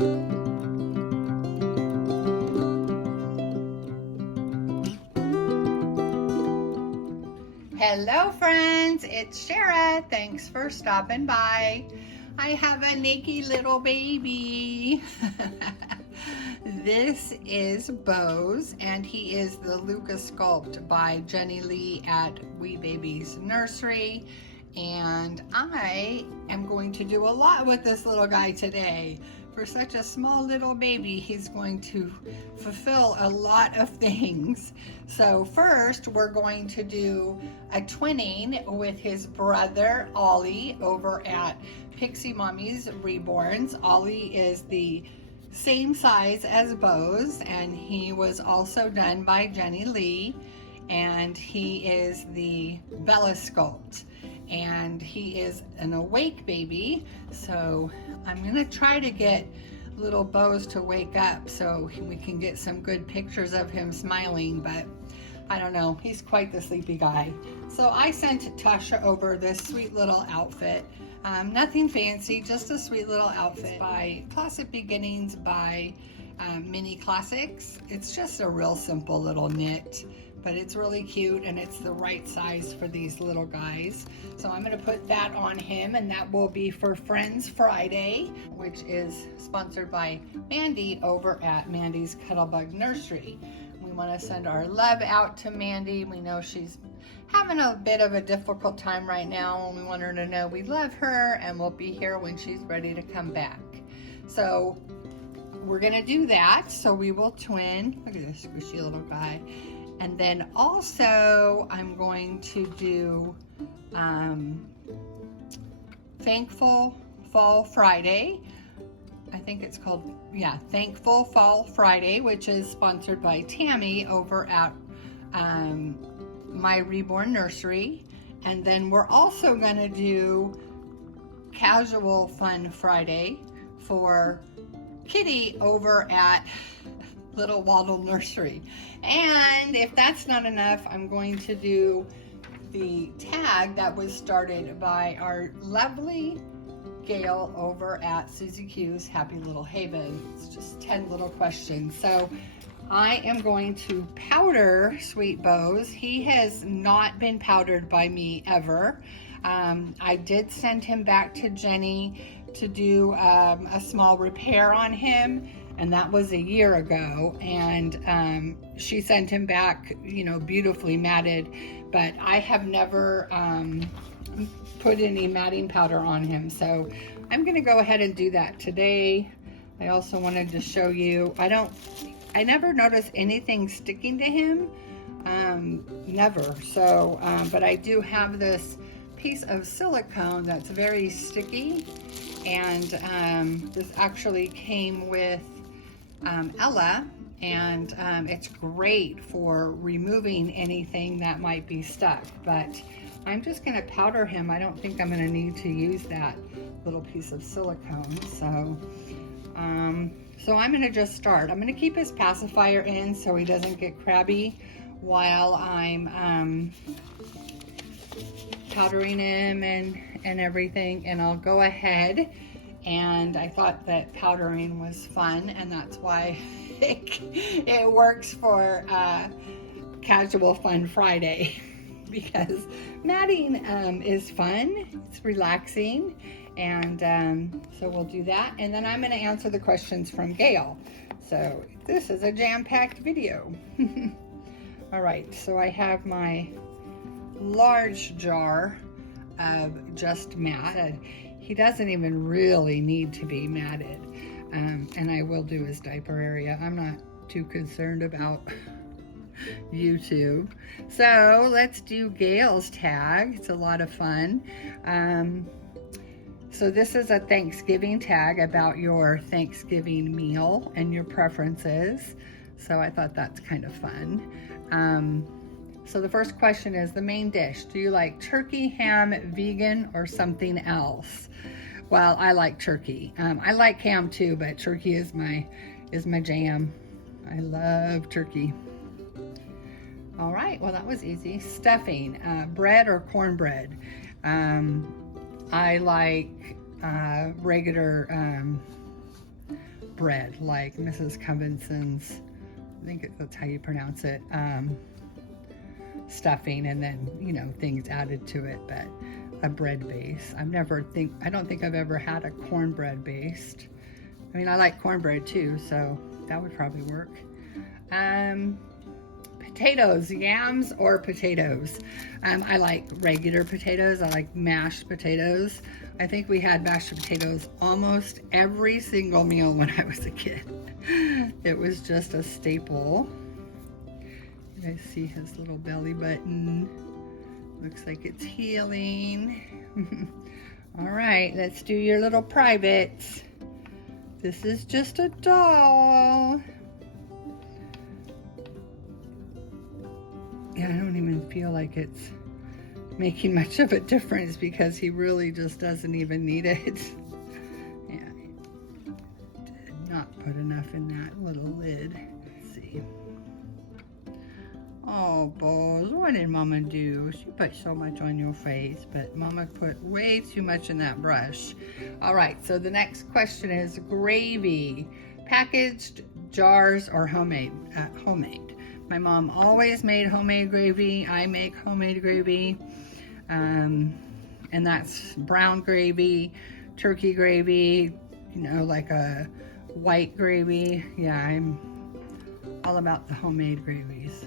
Hello friends, it's Shara. Thanks for stopping by. I have a naked little baby. This is Bose, and he is the Luca Sculpt by Jenny Lee at Wee Baby's Nursery. And I am going to do a lot with this little guy today. For such a small little baby, he's going to fulfill a lot of things. So first, we're going to do a twinning with his brother, Ollie, over at Pixie Mommy's Reborns. Ollie is the same size as Bose, and he was also done by Jenny Lee, and he is the Bella Sculpt. And he is an awake baby, so I'm gonna try to get little Bose to wake up so we can get some good pictures of him smiling, but I don't know, he's quite the sleepy guy. So I sent Tasha over this sweet little outfit. Nothing fancy, just a sweet little outfit by Classic Beginnings by Mini Classics. It's just a real simple little knit, but it's really cute and it's the right size for these little guys. So I'm gonna put that on him, and that will be for Friends Friday, which is sponsored by Mandy over at Mandy's Kettlebug Nursery. We wanna send our love out to Mandy. We know she's having a bit of a difficult time right now, and we want her to know we love her and we'll be here when she's ready to come back. So we're gonna do that. So we will twin. Look at this squishy little guy. And then also I'm going to do Thankful Fall Friday. I think it's called, yeah, Thankful Fall Friday, which is sponsored by Tammy over at my Reborn Nursery. And then we're also gonna do Casual Fun Friday for Kitty over at Little Waddle Nursery. And if that's not enough, I'm going to do the tag that was started by our lovely Gail over at Susie Q's Happy Little Haven. It's just 10 little questions. So I am going to powder Sweet Bose. He has not been powdered by me ever. I did send him back to Jenny to do a small repair on him, and that was a year ago, and she sent him back, you know, beautifully matted, but I have never put any matting powder on him, so I'm gonna go ahead and do that today. I also wanted to show you, I never notice anything sticking to him, never, so, but I do have this piece of silicone that's very sticky, and this actually came with Ella, and it's great for removing anything that might be stuck, but I'm just gonna powder him. I don't think I'm gonna need to use that little piece of silicone, so so I'm gonna just start. I'm gonna keep his pacifier in so he doesn't get crabby while I'm powdering him and everything, and I'll go ahead, and I thought that powdering was fun, and that's why it works for Casual Fun Friday, because matting is fun, it's relaxing, and so we'll do that, and then I'm going to answer the questions from Gail. So this is a jam-packed video. All right, so I have my large jar of just matte. He doesn't even really need to be matted, and I will do his diaper area. I'm not too concerned about YouTube. So let's do Gail's tag. It's a lot of fun. So this is a Thanksgiving tag about your Thanksgiving meal and your preferences. So I thought that's kind of fun. So the first question is the main dish. Do you like turkey, ham, vegan, or something else? Well, I like turkey. I like ham too, but turkey is my jam. I love turkey. All right, well that was easy. Stuffing, bread or cornbread? I like regular bread, like Mrs. Covenson's, I think that's how you pronounce it, stuffing, and then, you know, things added to it, but a bread base. I don't think I've ever had a cornbread based. I mean, I like cornbread too, so that would probably work. Potatoes, yams or potatoes. I like regular potatoes. I like mashed potatoes. I think we had mashed potatoes almost every single meal when I was a kid. It was just a staple. You guys see his little belly button. Looks like it's healing. All right, let's do your little privates. This is just a doll. Yeah, I don't even feel like it's making much of a difference because he really just doesn't even need it. Yeah, did not put enough in that little lid. Let's see. Oh, Bose, what did Mama do? She put so much on your face, but Mama put way too much in that brush. All right, so the next question is gravy. Packaged, jars, or homemade? Homemade. My mom always made homemade gravy. I make homemade gravy. And that's brown gravy, turkey gravy, you know, like a white gravy. Yeah, I'm all about the homemade gravies.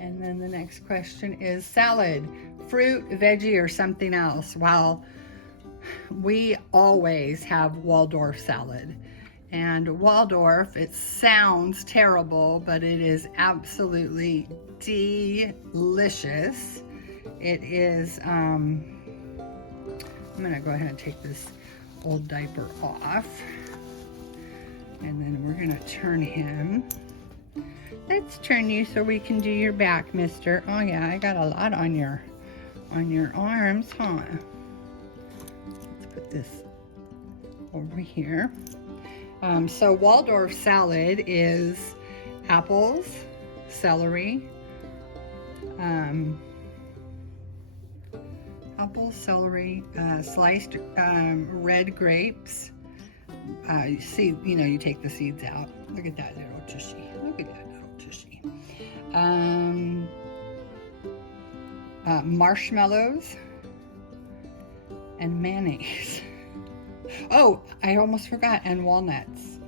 And then the next question is salad, fruit, veggie, or something else. Well, we always have Waldorf salad. And Waldorf, it sounds terrible, but it is absolutely delicious. It is, I'm gonna go ahead and take this old diaper off. And then we're gonna turn him. Let's turn you so we can do your back, mister. Oh yeah, I got a lot on your arms, huh? Let's put this over here. So Waldorf salad is apples, celery, sliced red grapes. Seed, you know, you take the seeds out. Look at that little tushy. Look at that little tushy. Marshmallows and mayonnaise. Oh, I almost forgot, and walnuts.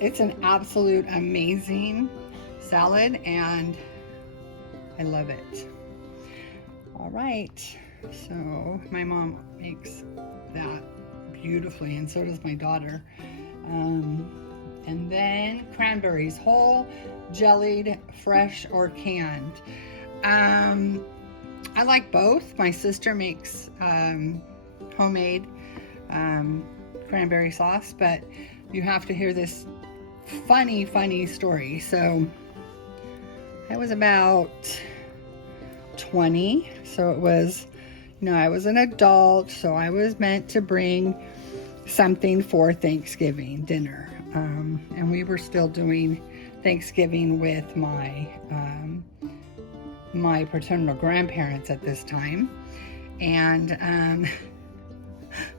It's an absolute amazing salad, and I love it. All right, so my mom makes that beautifully, and so does my daughter. And then cranberries, whole, jellied, fresh, or canned. I like both. My sister makes homemade cranberry sauce, but you have to hear this funny story. So I was about 20, so it was, you know, I was an adult, so I was meant to bring something for Thanksgiving dinner. And we were still doing Thanksgiving with my my paternal grandparents at this time. And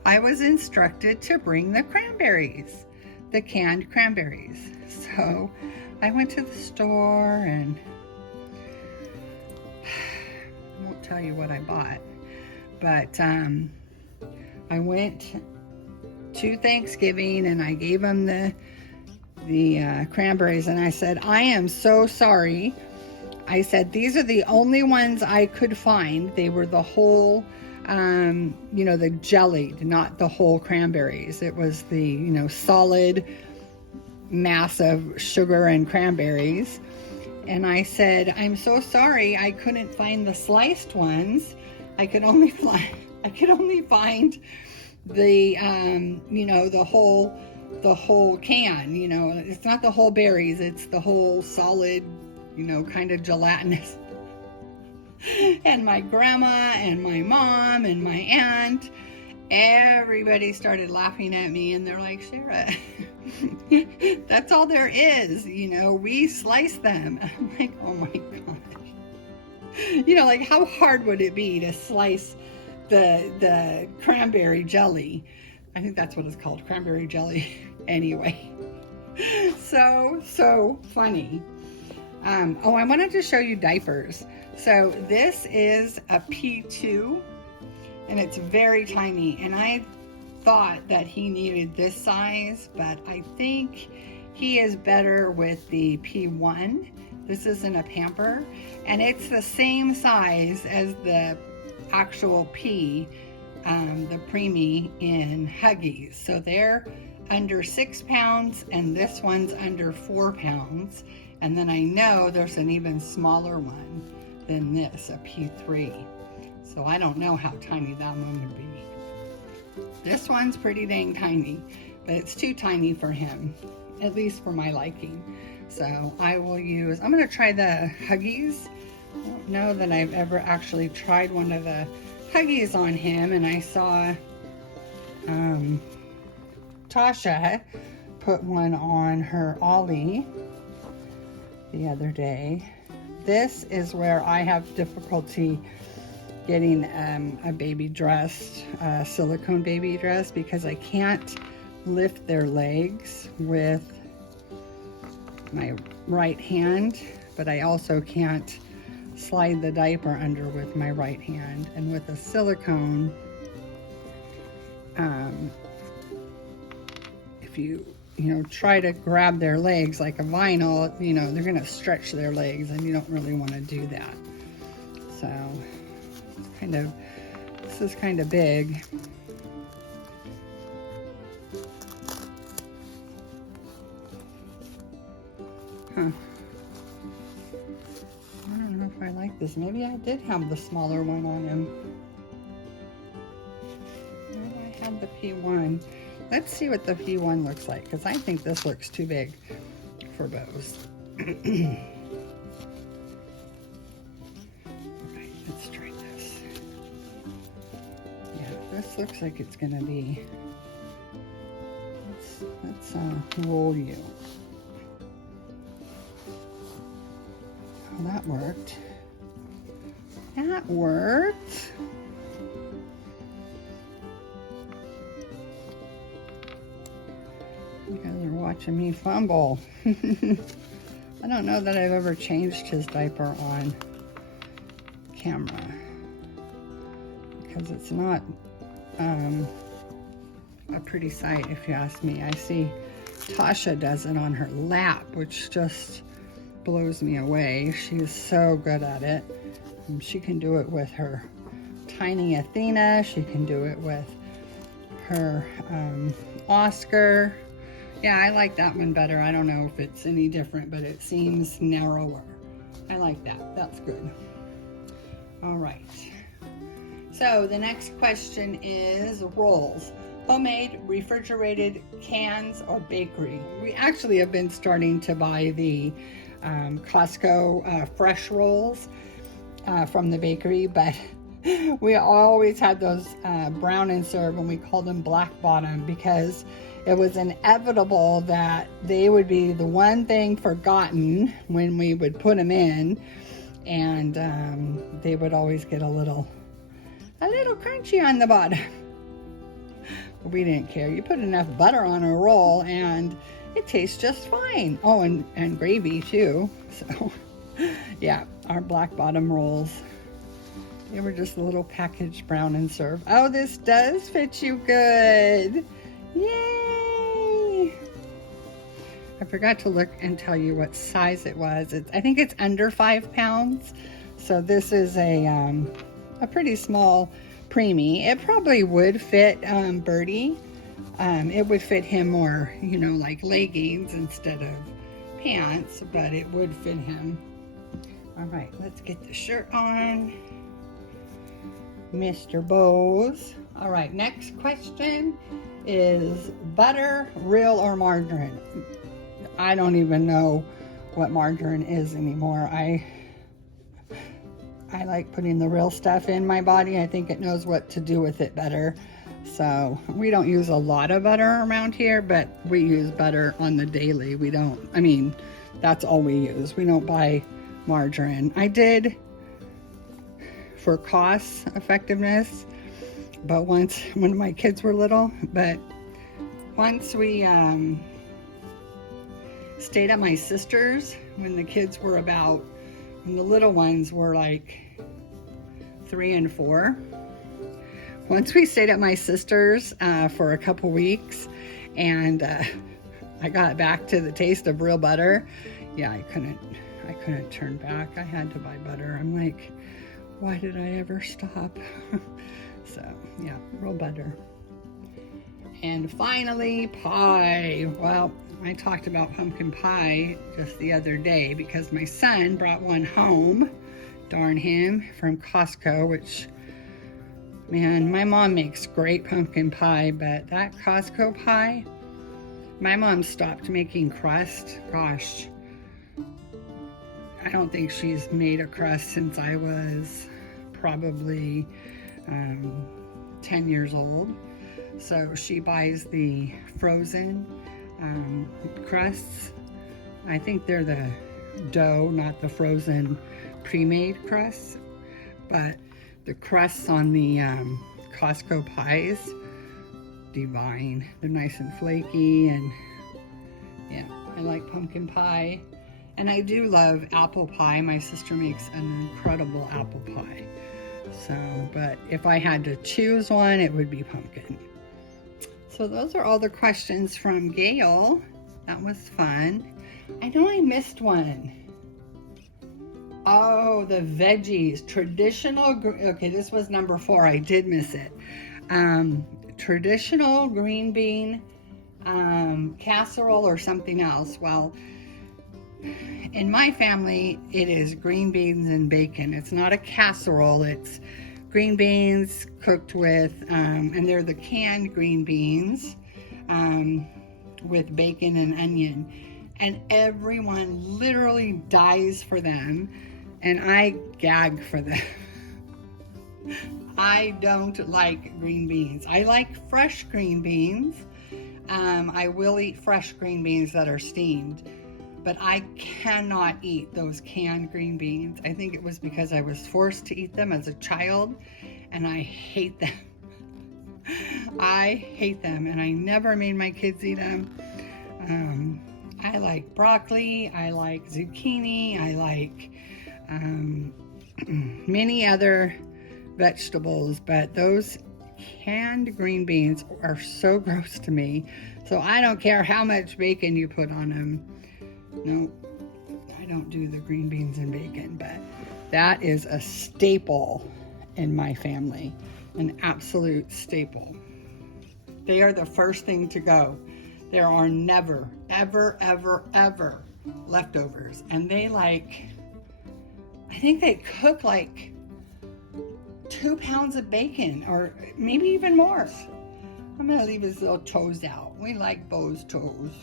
I was instructed to bring the cranberries, the canned cranberries. So I went to the store, and I won't tell you what I bought, but I went to Thanksgiving and I gave them the cranberries, and I said, I am so sorry. I said, these are the only ones I could find. They were the whole, you know, the jellied, not the whole cranberries. It was the, you know, solid mass of sugar and cranberries. And I said, I'm so sorry, I couldn't find the sliced ones. I could only find the, you know, the whole can, you know, it's not the whole berries, it's the whole solid, you know, kind of gelatinous. And my grandma and my mom and my aunt, everybody started laughing at me, and they're like, Shara, that's all there is, you know, we slice them. I'm like, oh my gosh. You know, like, how hard would it be to slice the cranberry jelly? I think that's what it's called, cranberry jelly. Anyway, so funny. Oh, I wanted to show you diapers. So this is a P2 and it's very tiny, and I thought that he needed this size, but I think he is better with the P1. This isn't a pamper, and it's the same size as the actual P, the preemie in Huggies. So they're under 6 pounds and this one's under 4 pounds. And then I know there's an even smaller one than this, a P3. So I don't know how tiny that one would be. This one's pretty dang tiny, but it's too tiny for him, at least for my liking. So I will use, I'm gonna try the Huggies. I don't know that I've ever actually tried one of the Huggies on him, and I saw Tasha put one on her Ollie the other day. This is where I have difficulty getting a baby dress, silicone baby dress, because I can't lift their legs with my right hand, but I also can't slide the diaper under with my right hand. And with a silicone, if you try to grab their legs like a vinyl, they're gonna stretch their legs, and you don't really want to do that. So this is kind of big. Huh. I don't know if I like this. Maybe I did have the smaller one on him. Maybe I had the P1. Let's see what the P1 looks like, because I think this looks too big for Bose. Alright, let's try this. Yeah, this looks like it's gonna be, let's roll you. Oh, that worked. That worked. You guys are watching me fumble. I don't know that I've ever changed his diaper on camera, because it's not a pretty sight, if you ask me. I see Tasha does it on her lap, which just blows me away. She's so good at it. She can do it with her tiny Athena. She can do it with her Oscar. Yeah, I like that one better. I don't know if it's any different, but it seems narrower. I like that. That's good. All right. So the next question is rolls. Homemade, refrigerated, cans, or bakery? We actually have been starting to buy the Costco fresh rolls from the bakery, but we always had those brown and serve, and we called them black bottom, because it was inevitable that they would be the one thing forgotten when we would put them in, and they would always get a little crunchy on the bottom. We didn't care. You put enough butter on a roll and it tastes just fine. Oh, and gravy too. So yeah, our black bottom rolls, they were just a little packaged brown and serve. Oh, this does fit you good. Yay! I forgot to look and tell you what size it was. I think it's under 5 pounds. So this is a pretty small preemie. It probably would fit Birdie. It would fit him more, like leggings instead of pants, but it would fit him. All right, let's get the shirt on. Mr. Bose. All right, next question is butter, real or margarine? I don't even know what margarine is anymore. I like putting the real stuff in my body. I think it knows what to do with it better. So we don't use a lot of butter around here, but we use butter on the daily. That's all we use. We don't buy margarine. I did, for cost effectiveness, but once, when my kids were little, but once we stayed at my sister's when the kids were when the little ones were like 3 and 4. Once we stayed at my sister's for a couple weeks, and I got back to the taste of real butter. Yeah, I couldn't turn back. I had to buy butter. I'm like, why did I ever stop? So yeah, real butter. And finally, pie. Well, I talked about pumpkin pie just the other day because my son brought one home, darn him, from Costco, which, man, my mom makes great pumpkin pie, but that Costco pie, my mom stopped making crust. Gosh, I don't think she's made a crust since I was probably 10 years old. So she buys the frozen crusts. I think they're the dough, not the frozen pre-made crusts. But the crusts on the Costco pies, divine. They're nice and flaky, and yeah, I like pumpkin pie. And I do love apple pie. My sister makes an incredible apple pie. So, but if I had to choose one, it would be pumpkin. So those are all the questions from Gail. That was fun. I know I missed one. Oh, the veggies. Traditional, okay, this was number 4. I did miss it. Traditional green bean casserole or something else. Well, in my family, it is green beans and bacon. It's not a casserole. It's green beans cooked with, and they're the canned green beans with bacon and onion. And everyone literally dies for them, and I gag for them. I don't like green beans. I like fresh green beans. I will eat fresh green beans that are steamed, but I cannot eat those canned green beans. I think it was because I was forced to eat them as a child, and I hate them. I hate them, and I never made my kids eat them. I like broccoli, I like zucchini, I like many other vegetables, but those canned green beans are so gross to me. So I don't care how much bacon you put on them. No, I don't do the green beans and bacon, but that is a staple in my family, an absolute staple. They are the first thing to go. There are never, ever, ever, ever leftovers. And they I think they cook like 2 pounds of bacon, or maybe even more. I'm gonna leave his little toes out. We like Bose toes.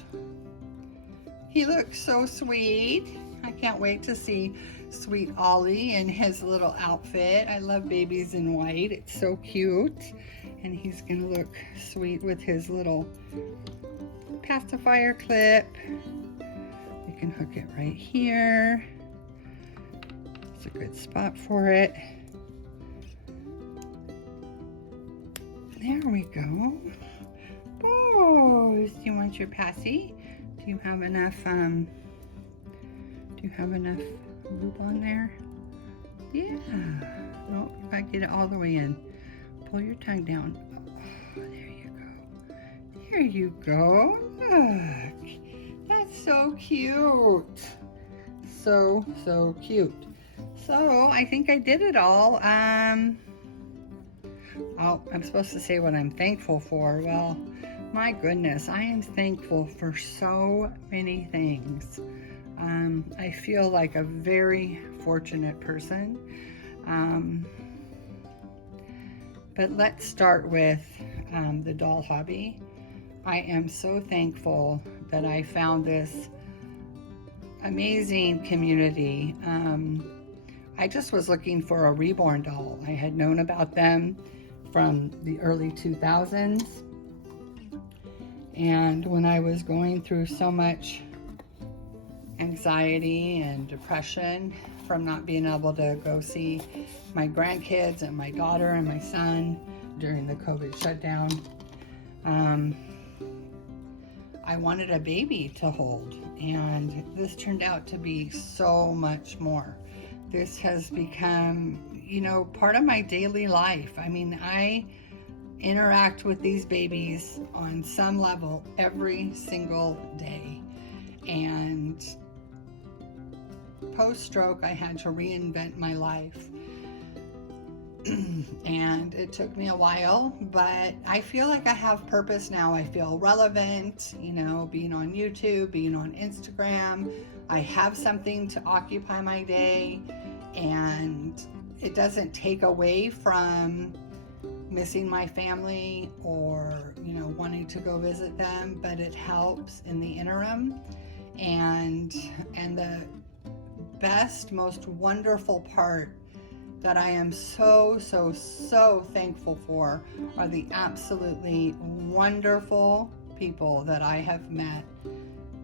He looks so sweet. I can't wait to see sweet Ollie in his little outfit. I love babies in white. It's so cute. And he's gonna look sweet with his little pacifier clip. We can hook it right here. It's a good spot for it. There we go. Bose, do you want your passy? Do you have enough lube on there? Yeah. Oh, if I get it all the way in. Pull your tongue down. Oh, there you go. There you go. Look. That's so cute. So cute. So I think I did it all. Oh, I'm supposed to say what I'm thankful for. Well, my goodness, I am thankful for so many things. I feel like a very fortunate person. But let's start with the doll hobby. I am so thankful that I found this amazing community. I just was looking for a Reborn doll. I had known about them from the early 2000s. And when I was going through so much anxiety and depression from not being able to go see my grandkids and my daughter and my son during the COVID shutdown. I wanted a baby to hold, and this turned out to be so much more. This has become, you know, part of my daily life. I mean, I interact with these babies on some level every single day. And post-stroke, I had to reinvent my life. And it took me a while, but I feel like I have purpose now. I feel relevant, you know, being on YouTube, being on Instagram. I have something to occupy my day, and it doesn't take away from missing my family or, you know, wanting to go visit them, but it helps in the interim. And the best, most wonderful part that I am so thankful for are the absolutely wonderful people that I have met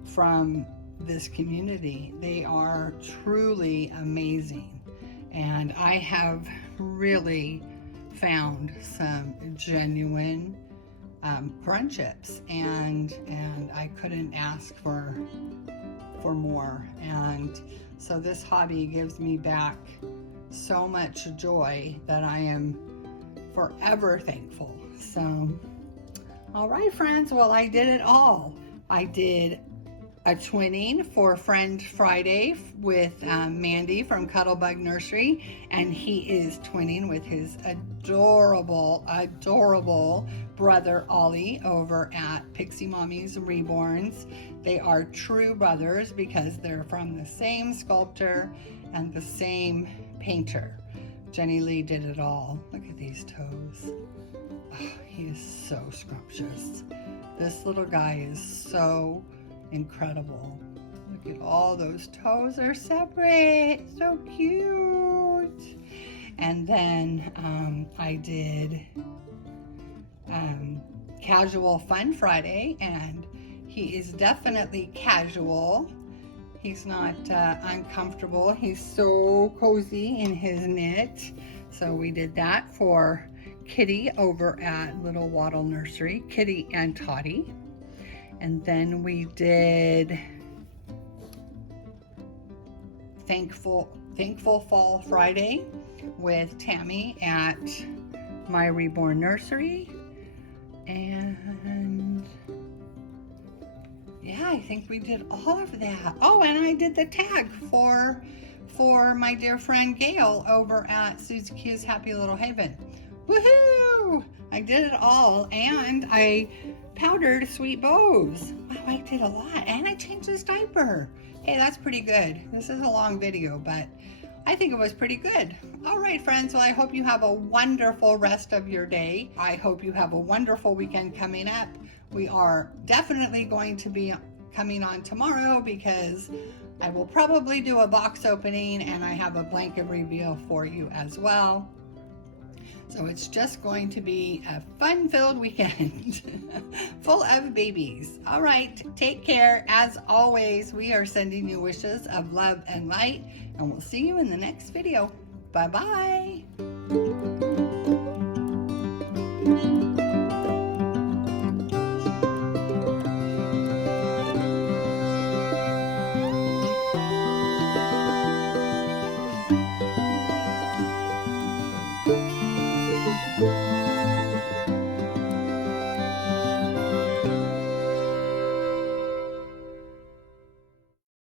from this community. They are truly amazing, and I have really found some genuine friendships, and I couldn't ask for more. And so this hobby gives me back so much joy that I am forever thankful. So, all right, friends. Well, I did it all. I did a twinning for Friend Friday with Mandy from Cuddlebug Nursery, and he is twinning with his adorable brother Ollie over at Pixie Mommy's Reborns. They are true brothers because they're from the same sculptor and the same painter. Jenny Lee did it all. Look at these toes. Oh, he is so scrumptious. This little guy is so incredible. Look at all those toes are separate. So cute. And then I did Casual Fun Friday, and he is definitely casual. He's not uncomfortable. He's so cozy in his knit. So we did that for Kitty over at Little Wattle Nursery, Kitty and Toddy. And then we did Thankful Fall Friday with Tammy at My Reborn Nursery. And yeah, I think we did all of that. Oh, and I did the tag for my dear friend Gail over at Susie Q's Happy Little Haven. Woohoo! I did it all, and I powdered Sweet Bose. Wow, I did a lot, and I changed his diaper. Hey, that's pretty good. This is a long video, but I think it was pretty good. All right, friends, well, I hope you have a wonderful rest of your day. I hope you have a wonderful weekend coming up. We are definitely going to be coming on tomorrow because I will probably do a box opening, and I have a blanket reveal for you as well. So it's just going to be a fun-filled weekend full of babies. All right, take care. As always, we are sending you wishes of love and light, and we'll see you in the next video. Bye-bye.